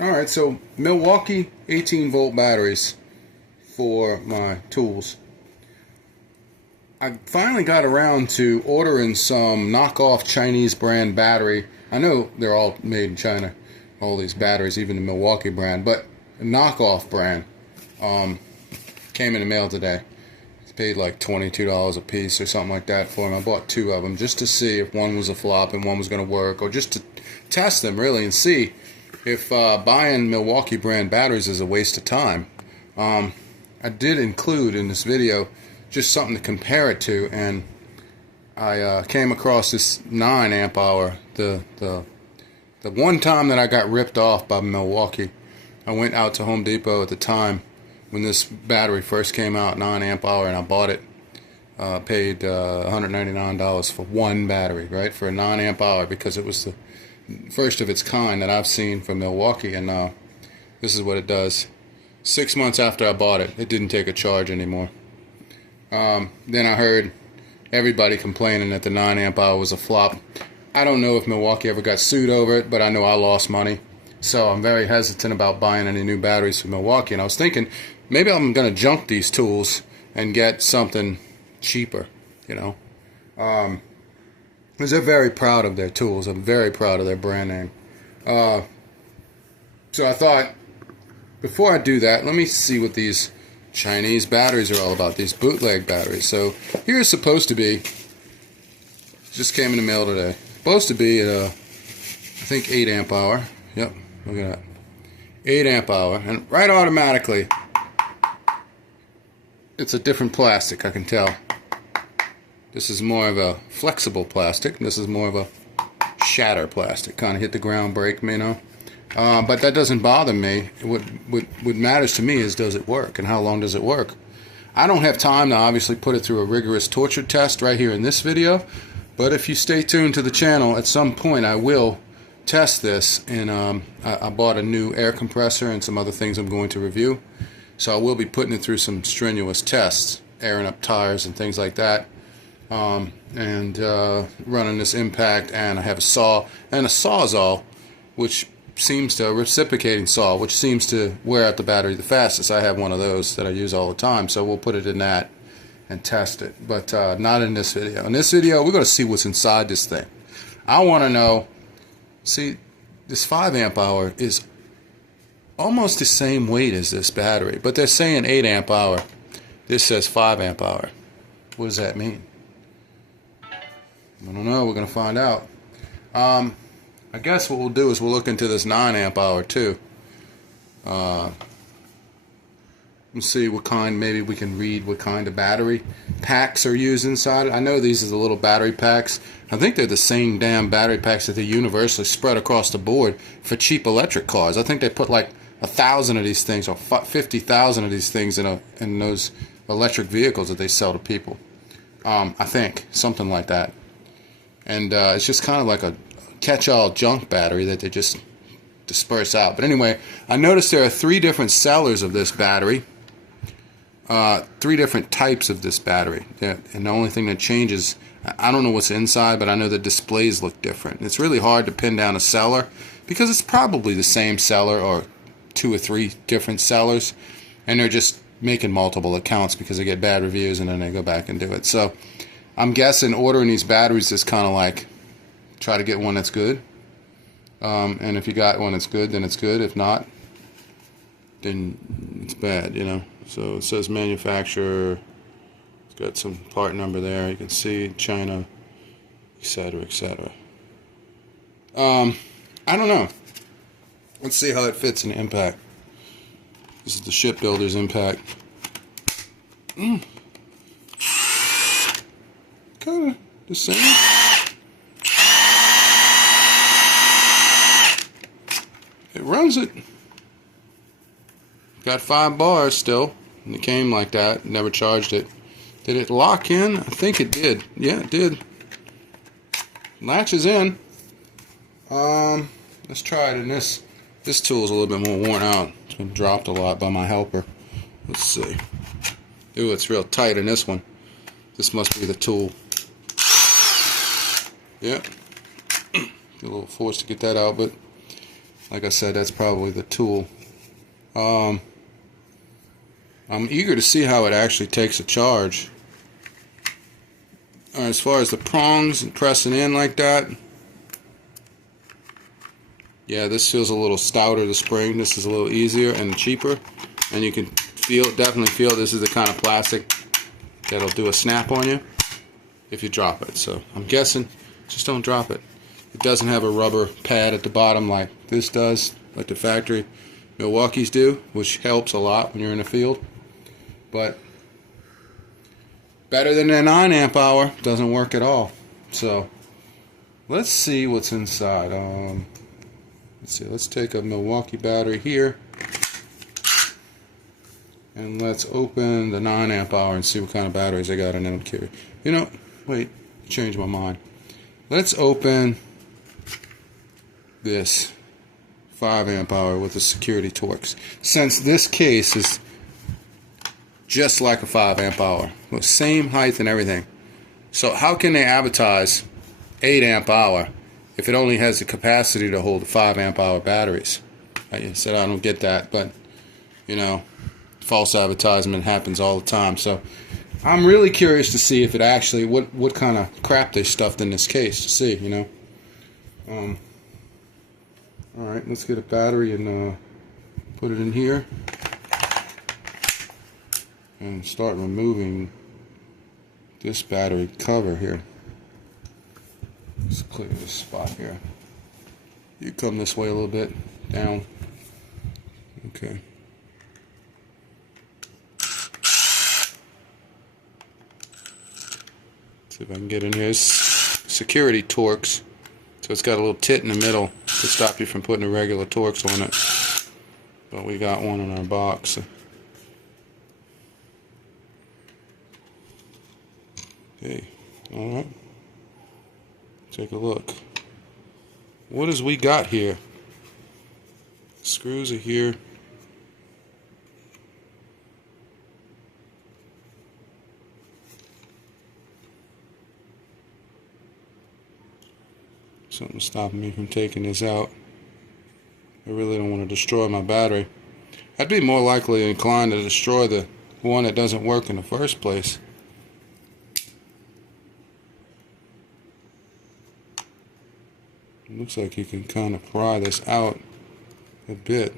Alright, so Milwaukee 18-volt batteries for my tools. I finally got around to ordering some knockoff Chinese brand battery. I know they're all made in China, all these batteries, even the Milwaukee brand, but a knockoff brand came in the mail today. I paid like $22 a piece or something like that for them. I bought two of them just to see if one was a flop and one was going to work, or just to test them really and see if buying Milwaukee brand batteries is a waste of time. I did include in this video just something to compare it to, and I came across this 9 amp hour. The one time that I got ripped off by Milwaukee, I went out to Home Depot at the time when this battery first came out, 9 amp hour, and I bought it. Paid $199 for one battery, right, for a 9 amp hour, because it was the first of its kind that I've seen from Milwaukee. And this is what it does. 6 months after I bought it, it didn't take a charge anymore. Then I heard everybody complaining that the 9 amp hour was a flop. I don't know if Milwaukee ever got sued over it, but I know I lost money. So I'm very hesitant about buying any new batteries from Milwaukee. And I was thinking, maybe I'm going to junk these tools and get something cheaper, you know. Because they're very proud of their tools. I'm very proud of their brand name. So I thought, before I do that, let me see what these Chinese batteries are all about, these bootleg batteries. So here's supposed to be, just came in the mail today, supposed to be at I think 8 amp hour. Yep, look at that. 8 amp hour, and right automatically, it's a different plastic, I can tell. This is more of a flexible plastic. This is more of a shatter plastic. Kind of hit the ground, break me, you know. But that doesn't bother me. What matters to me is, does it work, and how long does it work? I don't have time to obviously put it through a rigorous torture test right here in this video, but if you stay tuned to the channel, at some point I will test this. And I bought a new air compressor and some other things I'm going to review, so I will be putting it through some strenuous tests, airing up tires and things like that. And running this impact, and I have a saw and a sawzall, which seems to, a reciprocating saw, which seems to wear out the battery the fastest. I have one of those that I use all the time, so we'll put it in that and test it, but not in this video. In this video, we're going to see what's inside this thing. I want to know, see, this 5 amp hour is almost the same weight as this battery, but they're saying 8 amp hour. This says 5 amp hour. What does that mean? I don't know. We're going to find out. I guess what we'll do is we'll look into this 9 amp hour too. Let's see what kind, maybe we can read what kind of battery packs are used inside it. I know these are the little battery packs. I think they're the same damn battery packs that they universally spread across the board for cheap electric cars. I think they put like 1,000 of these things, or 50,000 of these things in those electric vehicles that they sell to people. I think something like that. And it's just kind of like a catch-all junk battery that they just disperse out. But anyway, I noticed there are 3 different sellers of this battery, 3 different types of this battery. And the only thing that changes, I don't know what's inside, but I know the displays look different. It's really hard to pin down a seller, because it's probably the same seller or 2 or 3 different sellers, and they're just making multiple accounts because they get bad reviews and then they go back and do it. So I'm guessing ordering these batteries is kind of like try to get one that's good. And if you got one that's good, then it's good. If not, then it's bad, you know. So it says manufacturer. It's got some part number there. You can see China, etc., etc. I don't know. Let's see how it fits in the impact. This is the shipbuilder's impact. Kind of the same. It runs it. Got 5 bars still, and it came like that. Never charged it. Did it lock in? I think it did. Yeah, it did. Latches in. Let's try it in this. This tool's a little bit more worn out. It's been dropped a lot by my helper. Let's see. Ooh, it's real tight in this one. This must be the tool. Yep. A little force to get that out, but Like I said, that's probably the tool. I'm eager to see how it actually takes a charge. As far as the prongs and pressing in like that, yeah, this feels a little stouter, the spring. This is a little easier and cheaper, and you can definitely feel this is the kind of plastic that'll do a snap on you if you drop it. So I'm guessing just don't drop it. It doesn't have a rubber pad at the bottom like this does, like the factory Milwaukee's do, which helps a lot when you're in the field. But better than a 9 amp hour, doesn't work at all. So let's see what's inside. Let's see, let's take a Milwaukee battery here and let's open the 9 amp hour and see what kind of batteries I got in them. You know, wait, change my mind. Let's open this 5 amp hour with the security Torx, since this case is just like a 5 amp hour, with same height and everything. So how can they advertise 8 amp hour if it only has the capacity to hold 5 amp hour batteries? I said I don't get that, but you know, false advertisement happens all the time. So I'm really curious to see if it actually, what kind of crap they stuffed in this case, to see, you know. Alright, let's get a battery and put it in here and start removing this battery cover here. Let's clear this spot here. You come this way a little bit, down. Okay. See if I can get in here. It's security Torx, so it's got a little tit in the middle to stop you from putting a regular Torx on it. But we got one in our box. So. Okay, alright. Take a look. What has we got here? Screws are here. Something's stopping me from taking this out. I really don't want to destroy my battery. I'd be more likely inclined to destroy the one that doesn't work in the first place. It looks like you can kind of pry this out a bit.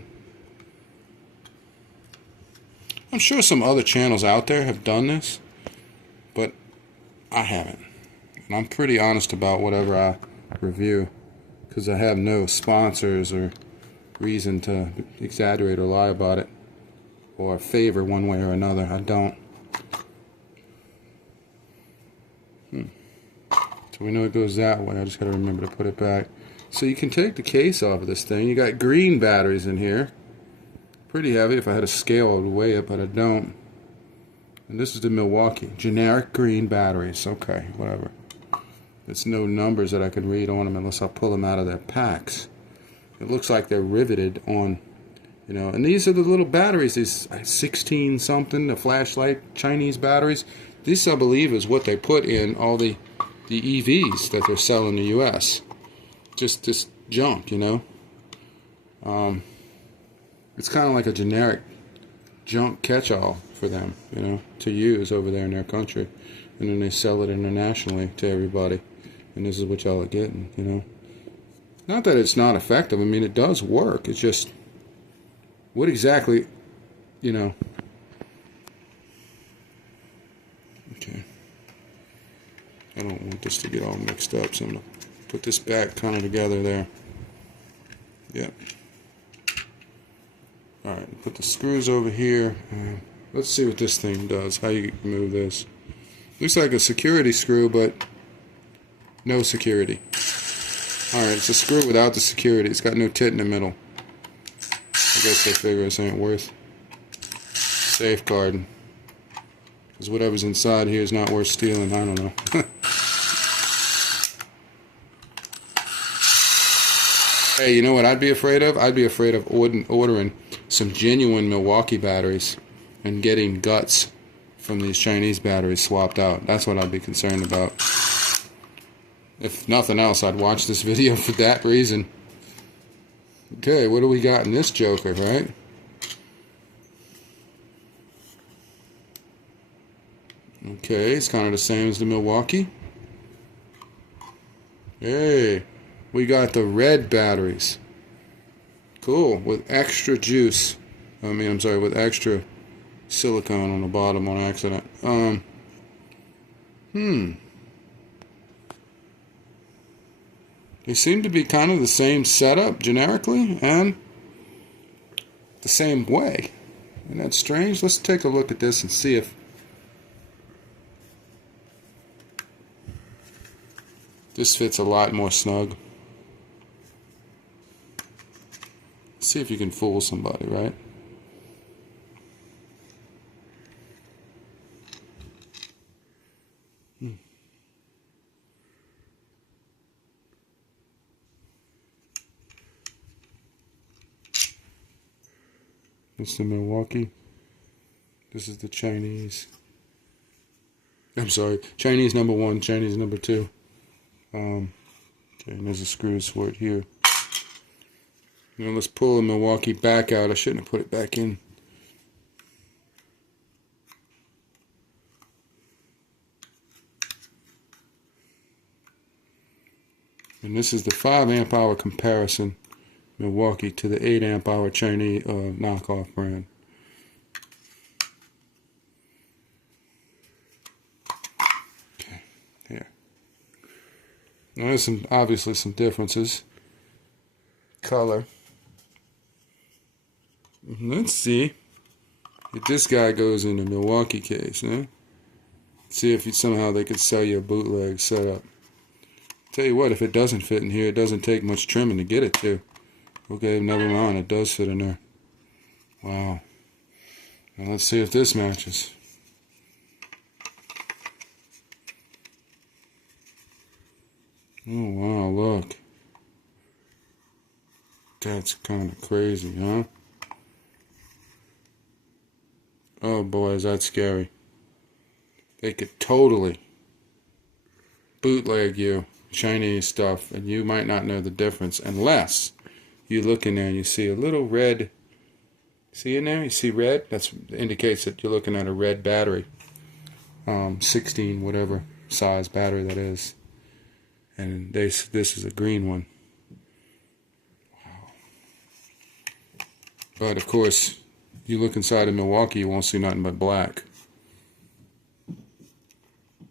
I'm sure some other channels out there have done this, but I haven't. And I'm pretty honest about whatever I review, because I have no sponsors or reason to exaggerate or lie about it or favor one way or another. I don't. So we know it goes that way. I just got to remember to put it back. So you can take the case off of this thing. You got green batteries in here. Pretty heavy. If I had a scale I would weigh it, but I don't. And this is the Milwaukee generic green batteries. Okay, whatever. There's no numbers that I can read on them unless I pull them out of their packs. It looks like they're riveted on, you know, and these are the little batteries, these 16 something, the flashlight Chinese batteries. This, I believe, is what they put in all the EVs that they're selling in the US. Just this junk, you know. It's kind of like a generic junk catch-all for them, you know, to use over there in their country. And then they sell it internationally to everybody. And this is what y'all are getting, you know. Not that it's not effective. I mean, it does work. It's just, what exactly, you know. Okay. I don't want this to get all mixed up, so I'm going to put this back kind of together there. Yep. Alright, put the screws over here. Let's see what this thing does, how you move this. Looks like a security screw, but no security. Alright, it's a screw without the security. It's got no tit in the middle. I guess they figure this ain't worth safeguarding. Because whatever's inside here is not worth stealing. I don't know. Hey, you know what I'd be afraid of? I'd be afraid of ordering some genuine Milwaukee batteries and getting guts from these Chinese batteries swapped out. That's what I'd be concerned about. If nothing else, I'd watch this video for that reason. Okay, what do we got in this joker, right? Okay, it's kind of the same as the Milwaukee. Hey, we got the red batteries. Cool, with extra juice. I'm sorry, with extra silicone on the bottom on accident. They seem to be kind of the same setup generically and the same way. Isn't that strange? Let's take a look at this and see if this fits a lot more snug. See if you can fool somebody, right? It's the Milwaukee. This is the Chinese. I'm sorry, Chinese number 1, Chinese number 2. Okay, and there's the screws for it here. Now let's pull the Milwaukee back out. I shouldn't have put it back in. And this is the 5 amp hour comparison, Milwaukee, to the 8 amp hour Chinese knockoff brand. Okay, here. Now there's obviously some differences. Color. Let's see if this guy goes in the Milwaukee case, huh? See if somehow they could sell you a bootleg setup. Tell you what, if it doesn't fit in here, it doesn't take much trimming to get it to. Okay, never mind, it does fit in there. Wow. Now let's see if this matches. Oh wow, look. That's kind of crazy, huh? Oh boy, is that scary. They could totally bootleg you Chinese stuff, and you might not know the difference unless you look in there and you see a little red. See in there? You see red? That indicates that you're looking at a red battery. 16 whatever size battery that is. And this is a green one. Wow. But of course, you look inside of Milwaukee, you won't see nothing but black.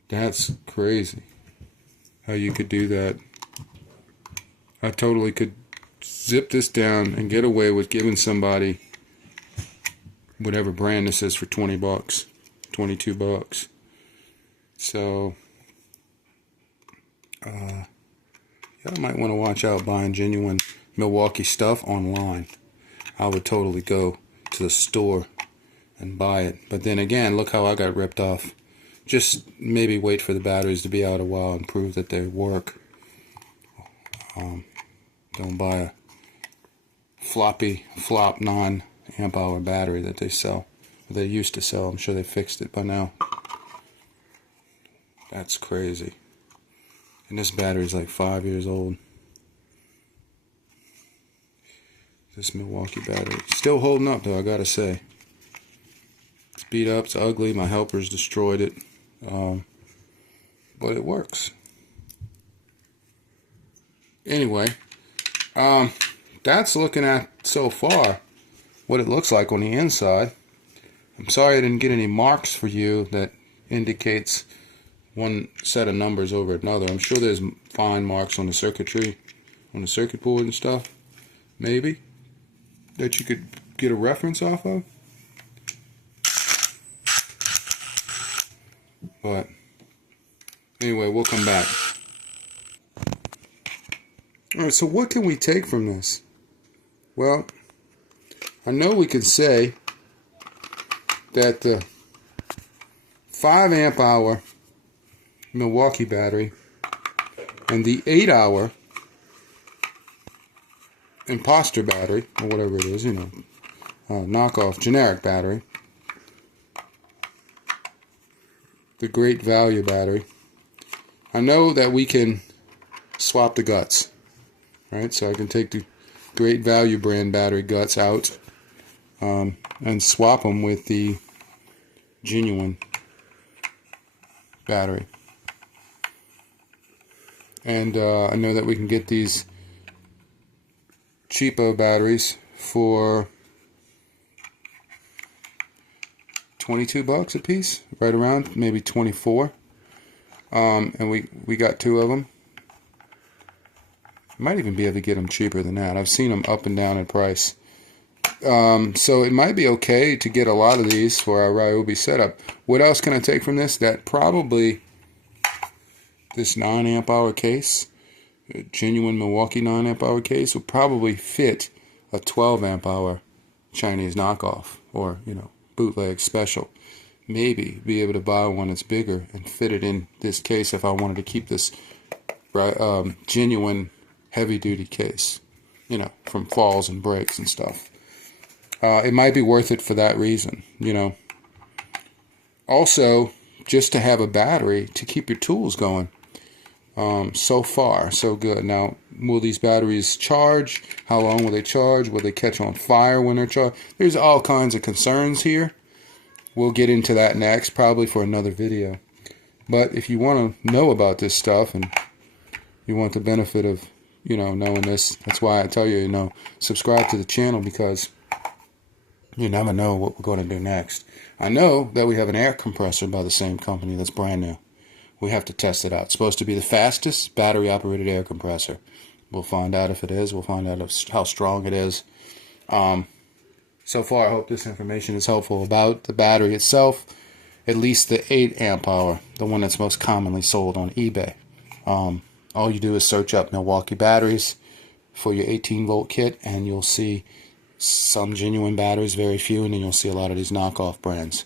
That's crazy how you could do that. I totally could zip this down and get away with giving somebody whatever brand this is for 20 bucks, 22 bucks. So y'all might want to watch out buying genuine Milwaukee stuff online. I would totally go to the store and buy it. But then again, look how I got ripped off. Just maybe wait for the batteries to be out a while and prove that they work. Don't buy a flop non-amp hour battery that they sell. They used to sell. I'm sure they fixed it by now. That's crazy. And this battery is like 5 years old. This Milwaukee battery. Still holding up though, I gotta say. It's beat up, it's ugly, my helpers destroyed it. But it works. Anyway, that's looking at so far what it looks like on the inside. I'm sorry I didn't get any marks for you that indicates one set of numbers over another. I'm sure there's fine marks on the circuitry, on the circuit board and stuff, maybe, that you could get a reference off of. But anyway, we'll come back. Alright, so what can we take from this? Well, I know we could say that the 5 amp hour Milwaukee battery and the 8 hour imposter battery, or whatever it is, knockoff generic battery, the great value battery, I know that we can swap the guts, right? So I can take the great value brand battery guts out and swap them with the genuine battery. And I know that we can get these cheapo batteries for $22 a piece, right around, maybe 24. And we got 2 of them. Might even be able to get them cheaper than that. I've seen them up and down in price. So it might be okay to get a lot of these for our Ryobi setup. What else can I take from this? That probably this 9 amp hour case, a genuine Milwaukee 9 amp hour case, will probably fit a 12 amp hour Chinese knockoff, or bootleg special. Maybe be able to buy one that's bigger and fit it in this case if I wanted to keep this genuine heavy duty case, from falls and breaks and stuff. It might be worth it for that reason, Also, just to have a battery to keep your tools going. So far, so good. Now, will these batteries charge? How long will they charge? Will they catch on fire when they're charged? There's all kinds of concerns here. We'll get into that next, probably for another video. But if you want to know about this stuff and you want the benefit of, knowing this, that's why I tell you, subscribe to the channel, because you never know what we're going to do next. I know that we have an air compressor by the same company that's brand new. We have to test it out. It's supposed to be the fastest battery-operated air compressor. We'll find out if it is. We'll find out how strong it is. So far, I hope this information is helpful about the battery itself. At least the 8 amp hour, the one that's most commonly sold on eBay. All you do is search up Milwaukee batteries for your 18-volt kit, and you'll see some genuine batteries, very few, and then you'll see a lot of these knockoff brands.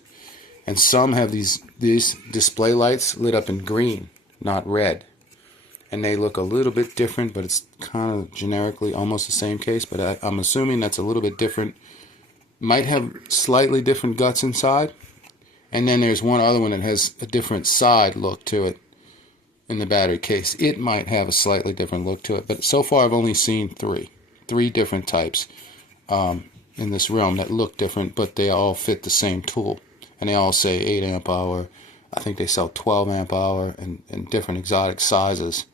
And some have these display lights lit up in green, not red. And they look a little bit different, but it's kind of generically almost the same case. But I'm assuming that's a little bit different. Might have slightly different guts inside. And then there's one other one that has a different side look to it in the battery case. It might have a slightly different look to it. But so far I've only seen three different types in this realm that look different, but they all fit the same tool. And they all say 8 amp hour. I think they sell 12 amp hour and different exotic sizes.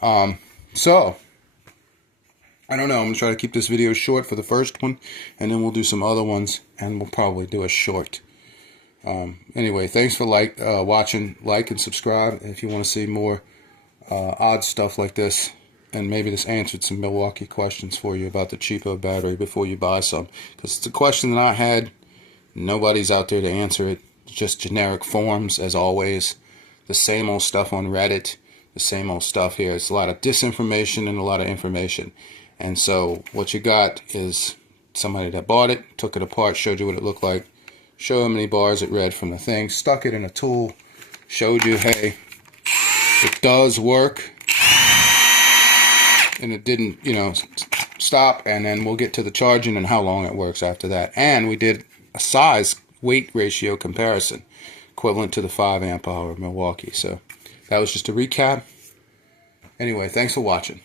So, I don't know. I'm going to try to keep this video short for the first one. And then we'll do some other ones. And we'll probably do a short. Anyway, thanks for watching. Like and subscribe. And if you want to see more odd stuff like this. And maybe this answered some Milwaukee questions for you about the cheapo battery before you buy some. Because it's a question that I had. Nobody's out there to answer it. Just generic forums, as always. The same old stuff on Reddit. The same old stuff here. It's a lot of disinformation and a lot of information. And so what you got is somebody that bought it, took it apart, showed you what it looked like, showed how many bars it read from the thing, stuck it in a tool, showed you, hey, it does work. And it didn't, stop. And then we'll get to the charging and how long it works after that. And we did a size weight ratio comparison equivalent to the 5 amp hour Milwaukee. So that was just a recap. Anyway, thanks for watching.